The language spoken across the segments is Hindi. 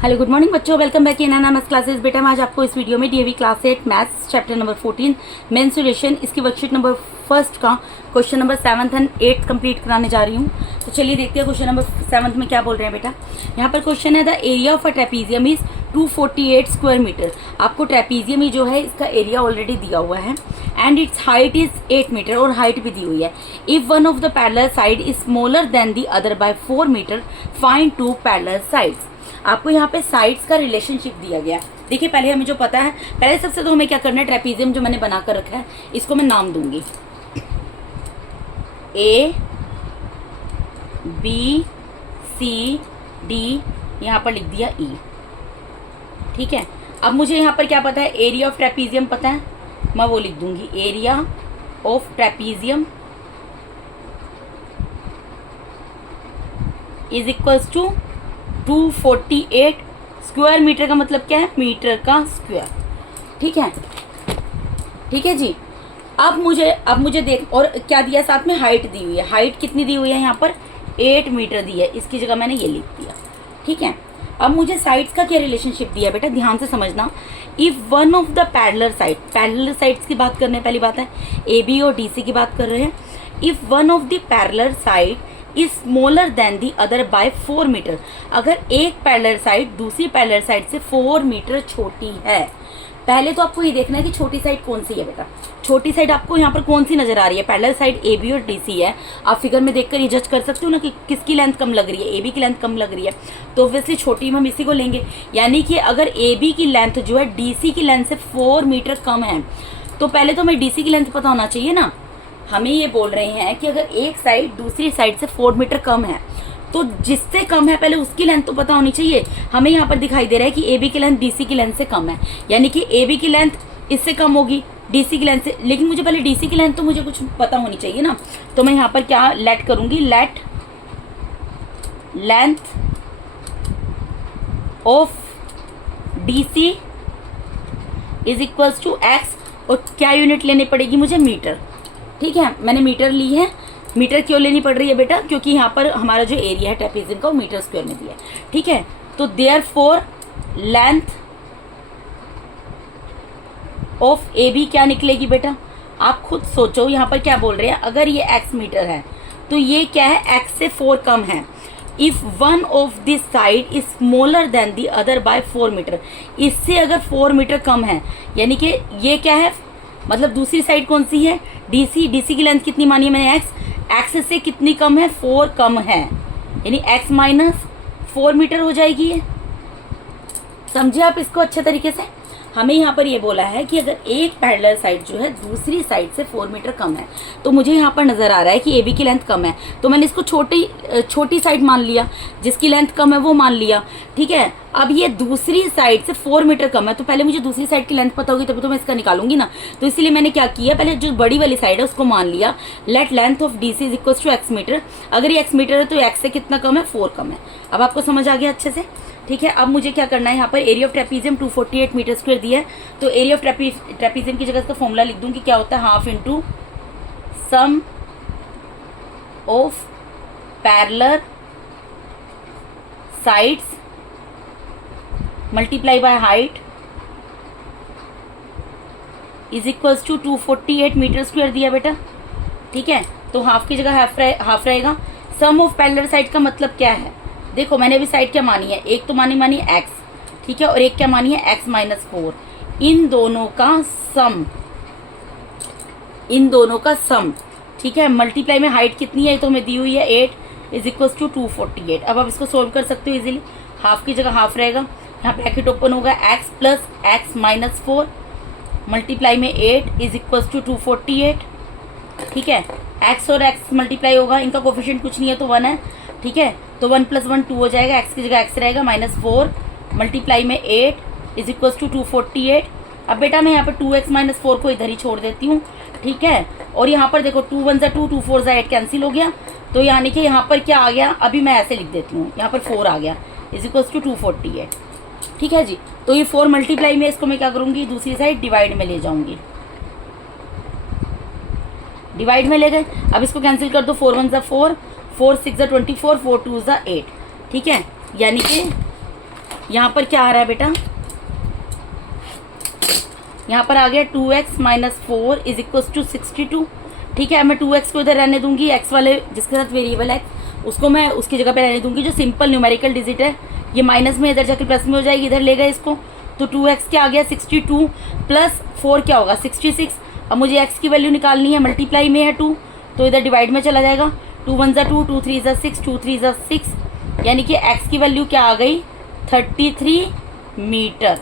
हेलो गुड मॉर्निंग बच्चों, welcome back in NMS classes. बेटा मैं आज आपको इस वीडियो में DAV class 8 maths chapter number 14 mensuration इसकी वर्कशीट नंबर फर्स्ट का क्वेश्चन नंबर 7 एंड 8 कंप्लीट कराने जा रही हूँ। तो चलिए देखते हैं क्वेश्चन नंबर 7 में क्या बोल रहे हैं बेटा। यहाँ पर क्वेश्चन है the area of a trapezium is 248 square metre. आपको ट्रेपीजियम ही जो है इसका एरिया ऑलरेडी दिया हुआ है and its height is 8 metre और हाइट भी दी हुई है। If one of the parallel side is smaller than the other by 4 metre find two parallel sides. आपको यहाँ पे साइड्स का रिलेशनशिप दिया गया। देखिए पहले हमें जो पता है, पहले सबसे तो हमें क्या करना है, ट्रेपीजियम जो मैंने बनाकर रखा है इसको मैं नाम दूंगी ए बी सी डी, यहाँ पर लिख दिया ई। ठीक है, अब मुझे यहाँ पर क्या पता है, एरिया ऑफ ट्रेपीजियम पता है, मैं वो लिख दूंगी area of trapezium is equals to 248 square metre का मतलब क्या है, मीटर का स्क्वायर। ठीक है, ठीक है जी। अब मुझे देख, और क्या दिया साथ में, हाइट दी हुई है। हाइट कितनी दी हुई है यहाँ पर, 8 मीटर दी है, इसकी जगह मैंने ये लिख दिया। ठीक है, अब मुझे साइड्स का क्या रिलेशनशिप दिया बेटा, ध्यान से समझना। If one of the parallel sides की बात करने, पहली बात है ए बी और डी सी की बात कर रहे हैं। If one of the parallel side is smaller than the other by 4 metre, अगर एक पैरेलल साइड दूसरी पैरेलल साइड से 4 मीटर छोटी है। पहले तो आपको ये देखना है कि छोटी साइड कौन सी है बेटा। छोटी साइड आपको यहाँ पर कौन सी नजर आ रही है, पैरेलल साइड ए बी और डी सी है। आप फिगर में देखकर ये जज कर सकते हो ना कि किसकी लेंथ कम लग रही है, ए बी की लेंथ कम लग रही है, तो ऑब्वियसली छोटी में हम इसी को लेंगे। यानी कि अगर ए बी की लेंथ जो है डी सी की लेंथ से 4 मीटर कम है, तो पहले तो हमें डी सी की लेंथ पता होना चाहिए ना। हमें ये बोल रहे हैं कि अगर एक साइड दूसरी साइड से 4 मीटर कम है, तो जिससे कम है पहले उसकी लेंथ तो पता होनी चाहिए। हमें यहाँ पर दिखाई दे रहा है कि ए बी की लेंथ डी सी की लेंथ से कम है, यानी कि ए बी की लेंथ इससे कम होगी डी सी की लेंथ से। लेकिन मुझे पहले डी सी की लेंथ तो मुझे कुछ पता होनी चाहिए ना। तो मैं यहाँ पर क्या लेट करूंगी, let length of D C is equals to X, और क्या यूनिट लेनी पड़ेगी मुझे, मीटर। ठीक है, मैंने मीटर ली है। मीटर क्यों लेनी पड़ रही है बेटा, क्योंकि यहाँ पर हमारा जो एरिया है ट्रेपीजियम का वो मीटर स्क्वायर में दिया है। ठीक है, तो therefore length of A B क्या निकलेगी बेटा, आप खुद सोचो। यहाँ पर क्या बोल रहे हैं, अगर ये एक्स मीटर है तो ये क्या है, एक्स से 4 कम है। If one of this side is smaller than the other by 4 metre, इससे अगर 4 मीटर कम है, यानी कि ये क्या है, मतलब दूसरी साइड कौन सी है, डीसी। डीसी की लेंथ कितनी मानी है मैंने, एक्स। एक्स से कितनी कम है, 4 कम है, यानी एक्स माइनस 4 मीटर हो जाएगी ये। समझे आप इसको अच्छे तरीके से। हमें यहाँ पर ये बोला है कि अगर एक पैरेलल साइड जो है दूसरी साइड से 4 मीटर कम है, तो मुझे यहाँ पर नजर आ रहा है कि ए बी की लेंथ कम है, तो मैंने इसको छोटी साइड मान लिया, जिसकी लेंथ कम है वो मान लिया। ठीक है, अब ये दूसरी साइड से 4 मीटर कम है, तो पहले मुझे दूसरी साइड की लेंथ पता होगी तभी तो मैं इसका निकालूंगी ना। तो इसीलिए मैंने क्या किया, पहले जो बड़ी वाली साइड है उसको मान लिया। Let length of D C is equal to X metre. अगर ये एक्स मीटर है तो एक्स से कितना कम है, 4 कम है। अब आपको समझ आ गया अच्छे से। ठीक है, अब मुझे क्या करना है, यहाँ पर area of trapezium 248 metre square दिया है, तो एरिया ऑफ ट्रेपीजियम की जगह इसका फॉर्मूला लिख दूंगी, क्या होता है, half into sum of parallel sides multiply by height is equals to 248 metre square दिया बेटा। ठीक है, तो हाफ की जगह हाफ रहेगा। सम ऑफ पैरेलल साइड का मतलब क्या है, देखो मैंने अभी साइड क्या मानी है, एक तो मानी एक्स, ठीक है, और एक क्या मानी है, एक्स माइनस 4। इन दोनों का सम, ठीक है, मल्टीप्लाई में हाइट कितनी है, तो हमें दी हुई है 8 इज इक्वल्स टू 248। अब आप इसको सोल्व कर सकते हो इजीली। हाफ की जगह हाफ रहेगा, यहाँ ब्रैकेट ओपन होगा, x plus x minus 4 multiply में 8 इज इक्वल्स टू 248। ठीक है, एक्स और एक्स मल्टीप्लाई होगा, इनका कोफिशिएंट कुछ नहीं है तो 1 है। ठीक है, तो 1 + 1 2 हो जाएगा, एक्स की जगह एक्स रहेगा, माइनस 4 मल्टीप्लाई में 8 इज इक्वल्स टू 248। अब बेटा मैं यहाँ पर 2x माइनस 4 को इधर ही छोड़ देती हूँ। ठीक है, और यहाँ पर देखो 2 1 2 2 4 8 कैंसिल हो गया, तो यानी कि यहाँ पर क्या आ गया, अभी मैं ऐसे लिख देती हूँ, यहाँ पर 4 आ गया इज इक्वल्स टू 248। ठीक है जी, तो ये 4 मल्टीप्लाई में इसको मैं क्या करूँगी, दूसरी साइड डिवाइड में ले जाऊँगी। डिवाइड में ले गए, अब इसको कैंसिल कर दो, 4 1 4, 4 6 24, 4 2 8। ठीक है, यानी कि यहाँ पर क्या आ रहा है बेटा, यहाँ पर आ गया 2x minus 4 is equal to 62। ठीक है, मैं 2x को इधर रहने दूंगी, x वाले जिसके साथ वेरिएबल x उसको मैं उसकी जगह पे रहने दूंगी। जो सिंपल न्यूमेरिकल डिजिट है ये माइनस में इधर जाकर प्लस में हो जाएगी, इधर ले गए इसको, तो 2x क्या आ गया 62 प्लस 4 क्या होगा 66। अब मुझे x की वैल्यू निकालनी है, मल्टीप्लाई में है 2 तो इधर डिवाइड में चला जाएगा, 2 1 ज़ा 2, 2 3 ज़ा 6, 2 3 ज़ा 6, यानी कि x की वैल्यू क्या आ गई 33 मीटर।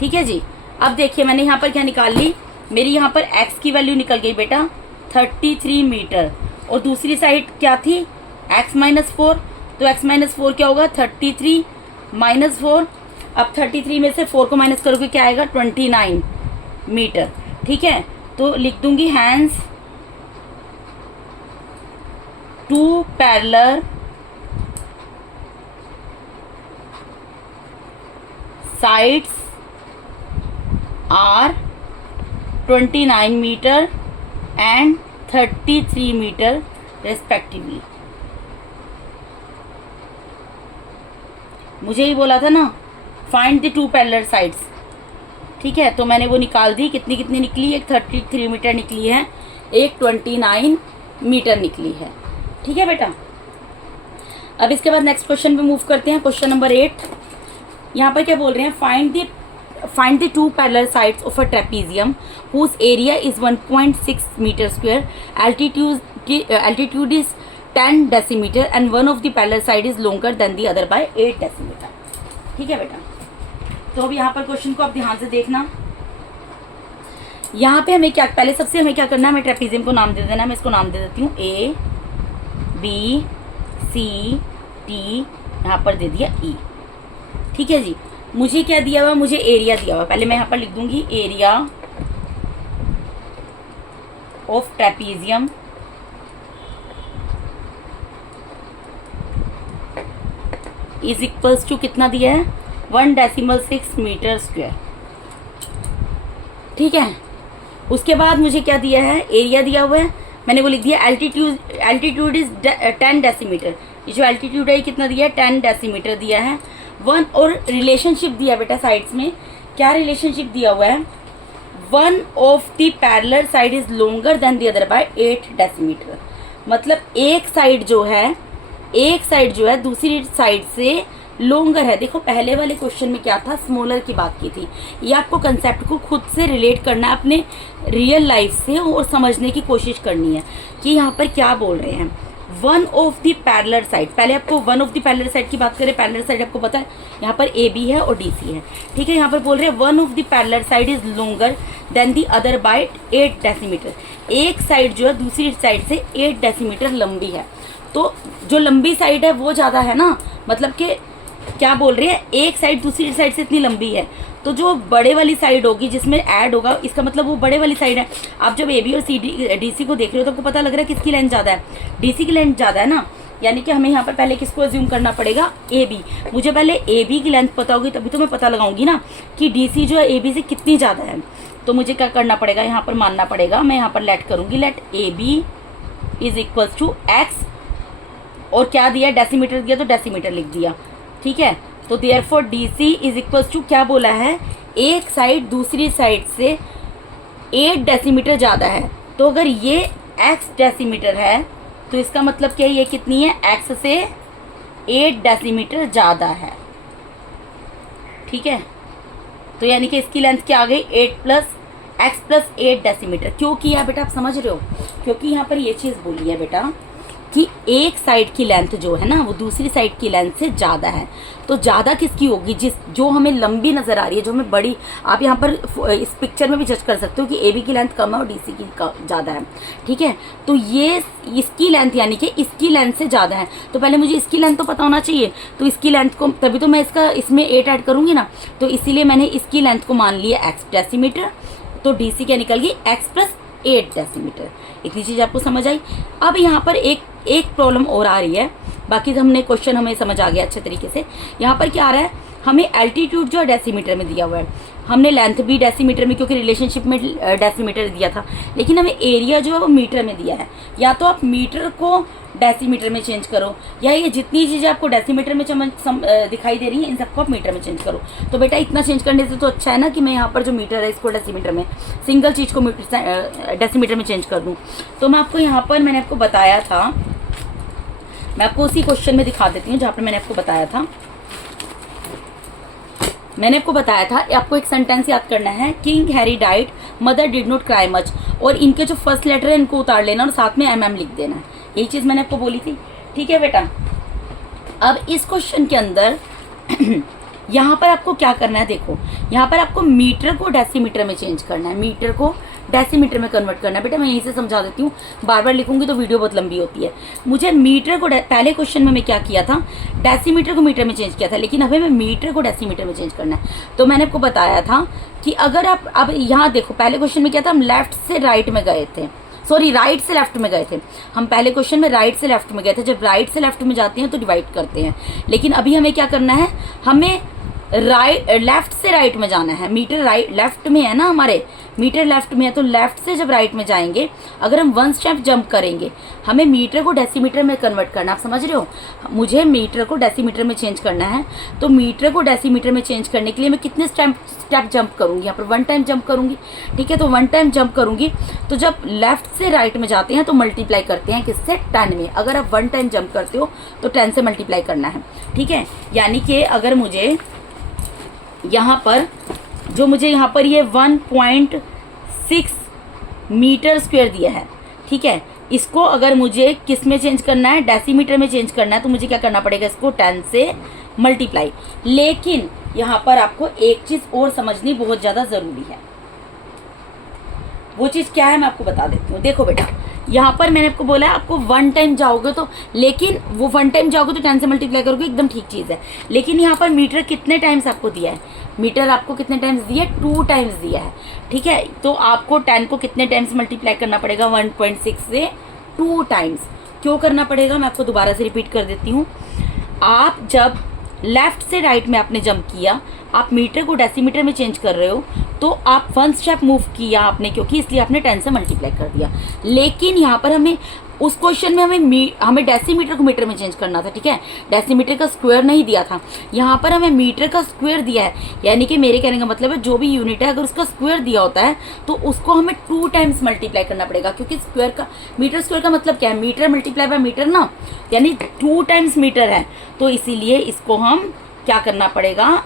ठीक है जी। अब देखिए मैंने यहाँ पर क्या निकाल ली, मेरी यहाँ पर x की वैल्यू निकल गई बेटा 33 मीटर, और दूसरी साइड क्या थी x माइनस 4, तो x माइनस 4 क्या होगा 33 माइनस 4। अब 33 में से 4 को माइनस करोगे क्या आएगा 29 मीटर। ठीक है, तो लिख दूंगी hence 2 parallel sides are 29 metre and 33 metre respectively. मुझे ही बोला था ना फाइंड द 2 पैरेलल साइड्स। ठीक है, तो मैंने वो निकाल दी, कितनी कितनी निकली, एक 33 मीटर निकली है, एक 29 मीटर निकली है। ठीक है बेटा, अब इसके बाद नेक्स्ट क्वेश्चन पे मूव करते हैं, क्वेश्चन नंबर 8। यहाँ पर क्या बोल रहे हैं, find the 2 parallel sides of a trapezium whose area is 1.6 meter square, altitude is 10 decimeter and one of the parallel side is longer than the other by 8 decimeter। ठीक है बेटा, तो अब यहाँ पर क्वेश्चन को आप ध्यान से देखना। यहाँ पे हमें क्या, पहले सबसे हमें क्या करना है, हमें ट्रेपीजियम को नाम दे देना है। मैं इसको नाम दे देती हूँ A B C D, यहाँ पर दे दिया E। ठीक है जी, मुझे क्या दिया हुआ, मुझे एरिया दिया हुआ, पहले मैं यहाँ पर लिख दूंगी area of trapezium is equals to कितना दिया है 1.6 मीटर स्क्वायर। ठीक है, उसके बाद मुझे क्या दिया है, एरिया दिया हुआ है, मैंने वो लिख दिया एल्टीट्यूड इज 10 डेसीमीटर। ये जो एल्टीट्यूड है कितना दिया है 10 डेसीमीटर दिया है। वन और रिलेशनशिप दिया बेटा साइड्स में, क्या रिलेशनशिप दिया हुआ है, one of the parallel side is longer than the other bye 8 decimetre. मतलब एक साइड जो है दूसरी साइड से लॉन्गर है। देखो पहले वाले क्वेश्चन में क्या था, स्मॉलर की बात की थी। ये आपको कंसेप्ट को खुद से रिलेट करना है अपने रियल लाइफ से और समझने की कोशिश करनी है कि यहाँ पर क्या बोल रहे हैं। One of the parallel side, पहले आपको one of the parallel side की बात करें, पैरेलल साइड आपको पता है यहाँ पर ए बी है और डी सी है। ठीक है, यहाँ पर बोल रहे हैं one of the parallel side is longer than the other bye 8 decimetre. एक साइड जो है दूसरी साइड से 8 डेसीमीटर लंबी है। तो जो लंबी साइड है वो ज़्यादा है ना, मतलब कि क्या बोल रही है, एक साइड दूसरी साइड से इतनी लंबी है, तो जो बड़े वाली साइड होगी जिसमें ऐड होगा, इसका मतलब वो बड़े वाली साइड है। आप जब ए बी और सी डी डी सी को देख रहे हो तो आपको पता लग रहा है किसकी लेंथ ज़्यादा है, डी सी की लेंथ ज़्यादा है ना। यानी कि हमें यहाँ पर पहले किसको अज्यूम करना पड़ेगा, ए बी। मुझे पहले ए बी की लेंथ पता होगी तभी तो मैं पता लगाऊंगी ना कि डी सी जो है ए बी से कितनी ज़्यादा है। तो मुझे क्या करना पड़ेगा, यहाँ पर मानना पड़ेगा, मैं यहाँ पर लेट करूँगी, let A B is equal to X, और क्या दिया डेसीमीटर दिया तो डेसीमीटर लिख दिया। ठीक है, तो therefore DC is equal to क्या बोला है, एक साइड दूसरी साइड से 8 डेसीमीटर ज़्यादा है। तो अगर ये x डेसीमीटर है तो इसका मतलब क्या है, ये कितनी है, x से 8 डेसीमीटर ज़्यादा है। ठीक है, तो यानी कि इसकी लेंथ क्या आ गई 8 प्लस x प्लस 8 डेसीमीटर। क्यों किया बेटा, आप समझ रहे हो, क्योंकि यहाँ पर ये चीज़ बोली है बेटा कि एक साइड की लेंथ जो है ना वो दूसरी साइड की लेंथ से ज़्यादा है। तो ज़्यादा किसकी होगी, जो हमें लंबी नज़र आ रही है, जो हमें बड़ी, आप यहाँ पर इस पिक्चर में भी जज कर सकते हो कि ए बी की लेंथ कम है और डी सी की ज़्यादा है। ठीक है, तो ये इसकी लेंथ यानी कि इसकी लेंथ से ज़्यादा है। तो पहले मुझे इसकी लेंथ तो पता होना चाहिए, तो इसकी लेंथ को तभी तो मैं इसमें 8 ऐड करूँगी ना। तो इसीलिए मैंने इसकी लेंथ को मान लिया x डेसीमीटर, तो डी सी क्या निकल गई x प्लस 8 डेसीमीटर। इतनी चीज़ आपको समझ आई। अब यहाँ पर एक प्रॉब्लम और आ रही है, बाकी हमने क्वेश्चन हमें समझ आ गया अच्छे तरीके से। यहाँ पर क्या आ रहा है, हमें एल्टीट्यूड जो है डेसीमीटर में दिया हुआ है, हमने लेंथ भी डेसीमीटर में, क्योंकि रिलेशनशिप में डेसीमीटर दिया था, लेकिन हमें एरिया जो है वो मीटर में दिया है। या तो आप मीटर को डेसीमीटर में चेंज करो, या ये जितनी चीज़ें आपको डेसीमीटर में दिखाई दे रही हैं इन सबको आप मीटर में चेंज करो। तो बेटा इतना चेंज करने से तो अच्छा है ना कि मैं यहाँ पर जो मीटर है इसको डेसीमीटर में, सिंगल चीज़ को डेसीमीटर में चेंज कर दूँ। तो मैं आपको यहाँ पर मैंने आपको बताया था, मैं आपको उसी क्वेश्चन में दिखा देती हूँ जहाँ पर मैंने आपको बताया था। मैंने आपको बताया था आपको एक सेंटेंस याद करना है, king Harry died, mother did not cry much, और इनके जो फर्स्ट लेटर है इनको उतार लेना और साथ में MM लिख देना है। यही चीज़ मैंने आपको बोली थी, ठीक है बेटा। अब इस क्वेश्चन के अंदर यहाँ पर आपको क्या करना है, देखो यहाँ पर आपको मीटर को डेसीमीटर में चेंज करना है, मीटर को डेसीमीटर में कन्वर्ट करना है। बेटा मैं यहीं से समझा देती हूँ, बार बार लिखूंगी तो वीडियो बहुत लंबी होती है। मुझे मीटर को पहले क्वेश्चन में मैं क्या किया था, डेसीमीटर को मीटर में चेंज किया था, लेकिन अभी मैं मीटर को डेसीमीटर में चेंज करना है। तो मैंने आपको बताया था कि अगर आप अब यहाँ देखो, पहले क्वेश्चन में क्या था, हम लेफ्ट से राइट में गए थे, सॉरी राइट से लेफ्ट में गए थे। हम पहले क्वेश्चन में राइट से लेफ्ट में गए थे। जब राइट से लेफ्ट में जाते हैं तो डिवाइड करते हैं, लेकिन अभी हमें क्या करना है, हमें लेफ्ट से राइट में जाना है। मीटर राइट लेफ्ट में है ना, हमारे मीटर लेफ्ट में है, तो लेफ्ट से जब राइट में जाएंगे, अगर हम 1 स्टेप जंप करेंगे, हमें मीटर को डेसीमीटर में कन्वर्ट करना। आप समझ रहे हो, मुझे मीटर को डेसीमीटर में चेंज करना है। तो मीटर को डेसीमीटर में चेंज करने के लिए मैं कितने स्टेप जंप करूंगी, यहाँ पर 1 टाइम जंप करूंगी, ठीक है। तो 1 टाइम जंप करूंगी, तो जब लेफ्ट से राइट में जाते हैं तो मल्टीप्लाई करते हैं किससे, 10 में। अगर आप 1 टाइम जंप करते हो तो 10 से मल्टीप्लाई करना है, ठीक है। यानी कि अगर मुझे यहाँ पर जो मुझे यहाँ पर ये 1.6 मीटर स्क्वायर दिया है, ठीक है, इसको अगर मुझे किस में चेंज करना है, डेसीमीटर में चेंज करना है, तो मुझे क्या करना पड़ेगा, इसको 10 से मल्टीप्लाई। लेकिन यहाँ पर आपको एक चीज़ और समझनी बहुत ज़्यादा ज़रूरी है। वो चीज़ क्या है मैं आपको बता देती हूँ। देखो बेटा, यहाँ पर मैंने आपको बोला है आपको 1 टाइम जाओगे तो, लेकिन वो 1 टाइम जाओगे तो 10 से मल्टीप्लाई करोगे, एकदम ठीक चीज़ है। लेकिन यहाँ पर मीटर कितने टाइम्स आपको दिया है, मीटर आपको कितने टाइम्स दिया है, 2 टाइम्स दिया है, ठीक है। तो आपको 10 को कितने टाइम्स मल्टीप्लाई करना पड़ेगा, 1.6 से 2 टाइम्स। क्यों करना पड़ेगा, मैं आपको दोबारा से रिपीट कर देती हूँ। आप जब लेफ्ट से राइट में आपने जंप किया, आप मीटर को डेसीमीटर में चेंज कर रहे हो, तो आप 1 स्टेप मूव किया आपने, क्योंकि इसलिए आपने 10 से मल्टीप्लाई कर दिया। लेकिन यहाँ पर हमें उस क्वेश्चन में हमें डेसीमीटर को मीटर में चेंज करना था, ठीक है। डेसीमीटर का स्क्वायर नहीं दिया था, यहाँ पर हमें मीटर का स्क्वायर दिया है। यानी कि मेरे कहने का मतलब है जो भी यूनिट है अगर उसका स्क्वायर दिया होता है तो उसको हमें 2 टाइम्स मल्टीप्लाई करना पड़ेगा, क्योंकि स्क्वायर का मीटर स्क्वायर का मतलब क्या है, मीटर मल्टीप्लाई बाय मीटर ना, यानी 2 टाइम्स मीटर है। तो इसीलिए इसको हम क्या करना पड़ेगा,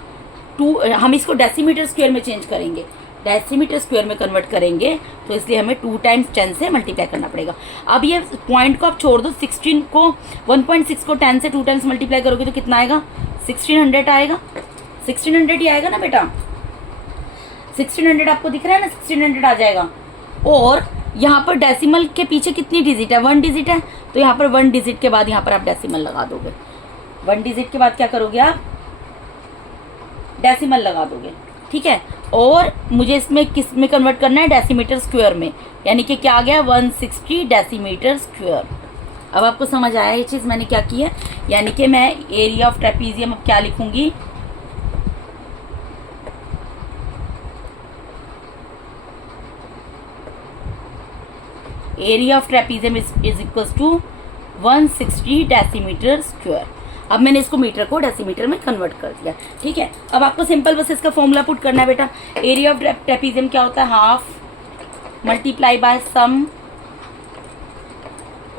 हम इसको डेसीमीटर स्क्वायर में चेंज करेंगे, डेसीमीटर स्क्वायर में कन्वर्ट करेंगे, तो इसलिए हमें 2 टाइम्स 10 से मल्टीप्लाई करना पड़ेगा। अब ये पॉइंट को आप छोड़ दो, 16 को 1.6 को 10 से 2 टाइम्स मल्टीप्लाई करोगे तो कितना आएगा, 1600 आएगा। 1600 ही आएगा ना बेटा, 1600 आपको दिख रहा है ना, 1600 आ जाएगा। और यहाँ पर डेसिमल के पीछे कितनी डिजिट है, 1 डिजिट है, तो यहाँ पर 1 डिजिट के बाद यहाँ पर आप डेसिमल लगा दोगे। 1 डिजिट के बाद क्या करोगे आप, डेसिमल लगा दोगे, ठीक है। और मुझे इसमें किस में कन्वर्ट करना है, डेसीमीटर स्क्वायर में, यानी कि क्या आ गया, 160 डेसीमीटर स्क्वायर। अब आपको समझ आया ये चीज़ मैंने क्या की है, यानी कि मैं एरिया ऑफ ट्रेपीजियम अब क्या लिखूंगी, area of trapezium is equal to 160 decimetre square. अब मैंने इसको मीटर को डेसीमीटर में कन्वर्ट कर दिया, ठीक है। अब आपको सिंपल बस इसका फॉर्मूला पुट करना है बेटा। एरिया ऑफ ट्रेपीजियम क्या होता है, half multiply by sum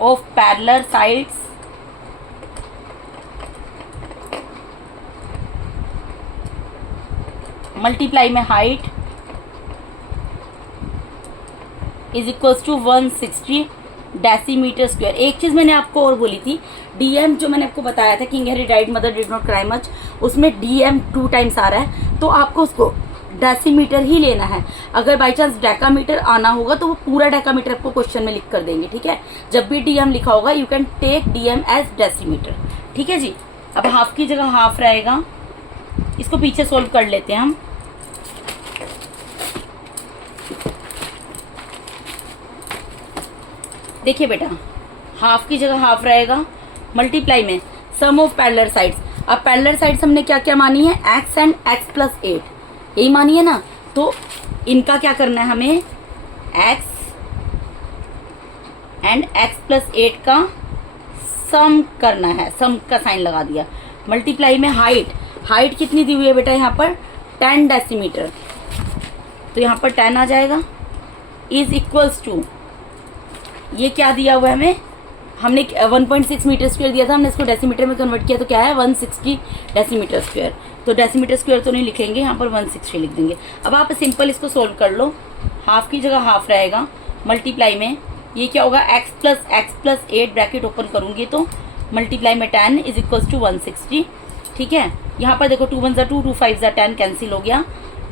of parallel sides multiply में height is equal to 160 decimetre square. एक चीज़ मैंने आपको और बोली थी, डीएम जो मैंने आपको बताया था, king Harry died mother did not cry much, उसमें डीएम 2 टाइम्स आ रहा है, तो आपको उसको डेसीमीटर ही लेना है। अगर बाई चांस डेकामीटर आना होगा तो वो पूरा डेकामीटर आपको क्वेश्चन में लिख कर देंगे, ठीक है। जब भी डीएम लिखा होगा you can take DM as decimetre, ठीक है जी। अब हाफ की जगह हाफ रहेगा, इसको पीछे सोल्व कर लेते हैं हम। देखिए बेटा, हाफ की जगह हाफ रहेगा, मल्टीप्लाई में सम ऑफ पैरेलल साइड्स। अब पैरेलल साइड्स हमने क्या क्या मानी है, x एंड x+8, यही मानिए ना। तो इनका क्या करना है हमें, x एंड x प्लस 8 का सम करना है, सम का साइन लगा दिया। मल्टीप्लाई में हाइट कितनी दी हुई है बेटा यहाँ पर 10 डेसीमीटर, तो यहाँ पर 10 आ जाएगा, इज इक्वल्स टू, ये क्या दिया हुआ है हमें, हमने 1.6 मीटर स्क्वायर दिया था, हमने इसको डेसीमीटर में कन्वर्ट किया तो क्या है 160 डेसीमीटर स्क्वायर। तो डेसीमीटर स्क्वायर तो नहीं लिखेंगे, यहाँ पर 160 लिख देंगे। अब आप सिंपल इसको सोल्व कर लो, हाफ की जगह हाफ रहेगा, मल्टीप्लाई में ये क्या होगा x प्लस 8 ब्रैकेट ओपन करूँगी तो मल्टीप्लाई में 10 इज इक्वल्स टू 160। ठीक है, यहाँ पर देखो 2 1 2 2 5 10 कैंसिल हो गया।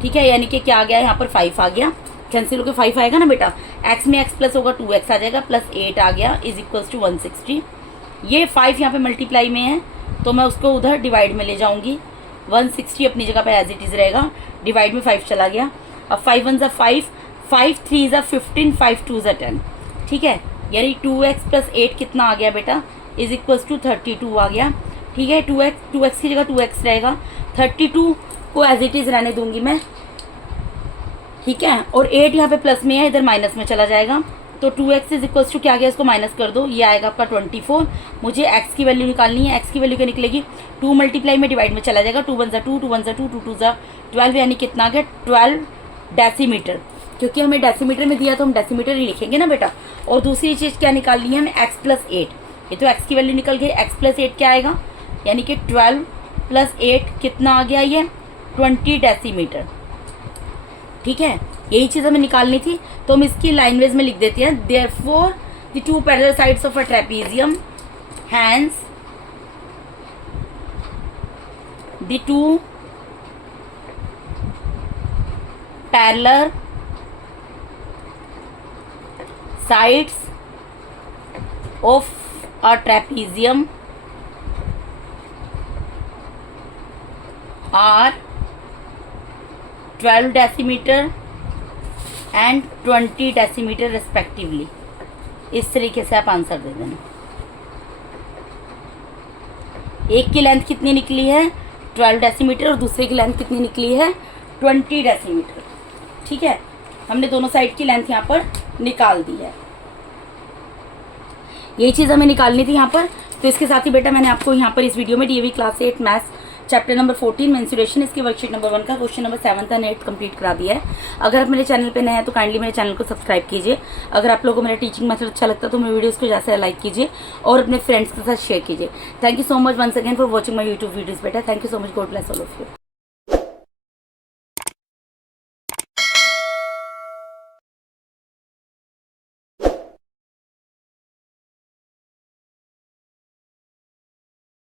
ठीक है, यानी कि क्या आ गया यहाँ पर 5 आ गया, कैंसिल होकर 5 आएगा ना बेटा, x में x प्लस होगा 2x आ जाएगा, प्लस 8 आ गया इज इक्वल्स टू 160। ये 5 यहाँ पे मल्टीप्लाई में है तो मैं उसको उधर डिवाइड में ले जाऊंगी, 160 अपनी जगह पे एज इट इज़ रहेगा, डिवाइड में 5 चला गया। अब 5 1 5, 5 3 15, 5 2 10। ठीक है, यानी 2x प्लस 8 कितना आ गया बेटा, इज इक्वल्स टू 32 आ गया। ठीक है, 2x की जगह 2x रहेगा, 32 को एज इट इज़ रहने दूंगी मैं। ठीक है, और 8 यहाँ पे प्लस में है, इधर माइनस में चला जाएगा, तो 2x इज इक्वल्स टू क्या आ गया, इसको माइनस कर दो, ये आएगा आपका 24। मुझे x की वैल्यू निकालनी है, x की वैल्यू क्या निकलेगी, 2 मल्टीप्लाई में डिवाइड में चला जाएगा, 2 1 2 2 1 2 2 2 12, यानी कितना आ गया 12 डेसीमीटर। क्योंकि हमें डेसीमीटर में दिया तो हम डेसीमीटर ही लिखेंगे ना बेटा। और दूसरी चीज़ क्या निकालनी है हमें, x प्लस 8, ये तो x की वैल्यू निकल गई, x प्लस 8 क्या आएगा, यानी कि 12 प्लस 8 कितना आ गया, ये 20 डेसीमीटर। ठीक है, यही चीज़ हमें निकालनी थी, तो हम इसकी लाइन वेज में लिख देते हैं, therefore the two parallel sides of a trapezium, hence the two parallel sides of a trapezium are 12 decimeter and 20 decimeter respectively। इस तरीके से आप आंसर दे देना। एक की लेंथ कितनी निकली है 12 डेसीमीटर और दूसरे की लेंथ कितनी निकली है 20 डेसीमीटर। ठीक है, हमने दोनों साइड की लेंथ यहाँ पर निकाल दी है, यही चीज़ हमें निकालनी थी यहाँ पर। तो इसके साथ ही बेटा मैंने आपको यहाँ पर इस वीडियो में DAV class 8 maths chapter number 14 menstruation, इसकी वर्कशीट नंबर 1 का क्वेश्चन नंबर 7 एंड 8 कंप्लीट करा दिया है। अगर आप मेरे चैनल पे नए हैं तो काइंडली मेरे चैनल को सब्सक्राइब कीजिए। अगर आप लोगों को मेरा टीचिंग मेथड अच्छा लगता है तो मेरे वीडियोस को ज़्यादा से लाइक कीजिए और अपने फ्रेंड्स के साथ शेयर कीजिए। Thank you so much once again for watching my YouTube videos बेटा। Thank you so much, God bless all of you.